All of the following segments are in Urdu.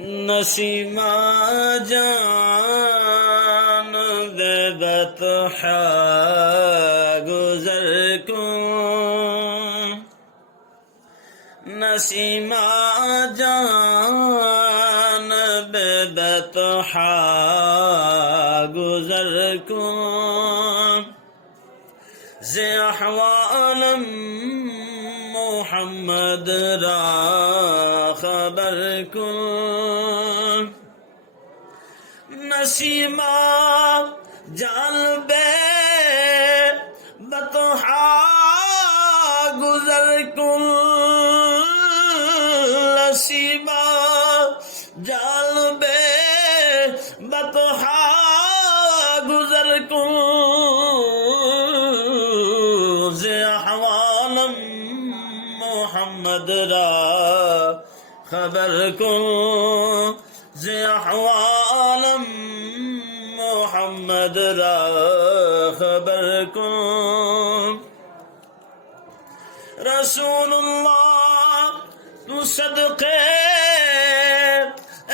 نسیمہ جان بے بطحا گزر کن نسیمہ جان بے بطحا گزر کن ز احوالم محمد را خبر کن نسیمہ جان بے بطحا گزر کن نسیمہ جان بے بطحا گزر کن ز احوالم محمد را خبر کن ز احوالم محمد را خبر کن رسول اللہ تو صدقے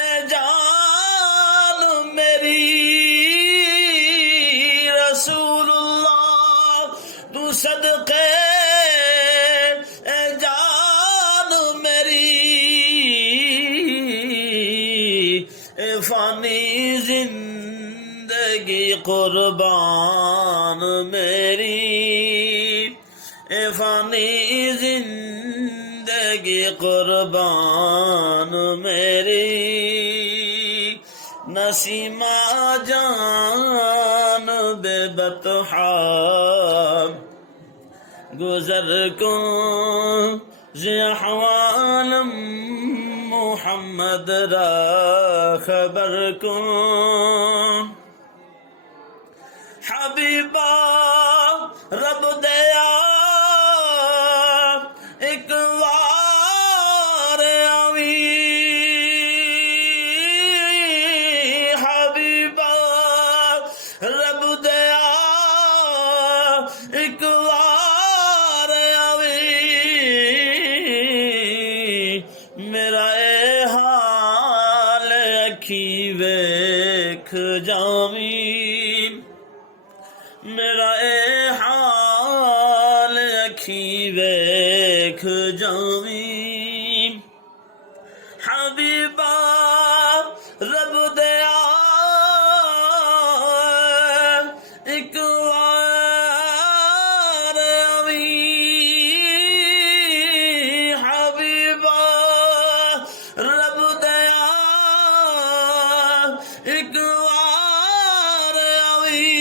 اے جان میری رسول اللہ تو صدقے اے جان میری اے فانی زندگی قربان میری اے فانی زندگی قربان میری نسیمہ جان بے بطحا گزر کن ز احوالم محمد را خبر کن حبیبا رب دیا ایک وار آوی حبیبا رب دیا ایک وار آوی میرا اے حال اکھی ویکھ جاوی میرا اے حال اکھی ویکھ جاوی حبیبا رب دیا ایک وار آوی حبیبا رب دیا ایک وار آوی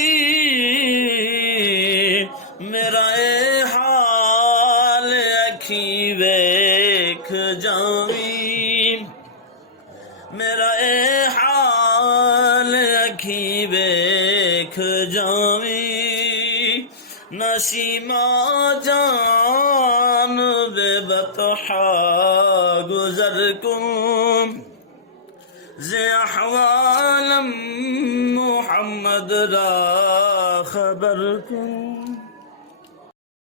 میرا اے حال اکھی ویکھ جاوی میرا اے حال اکھی ویکھ جاوی نسیمہ جان بے بطحا گزر کن ز احوالم محمد را خبر کن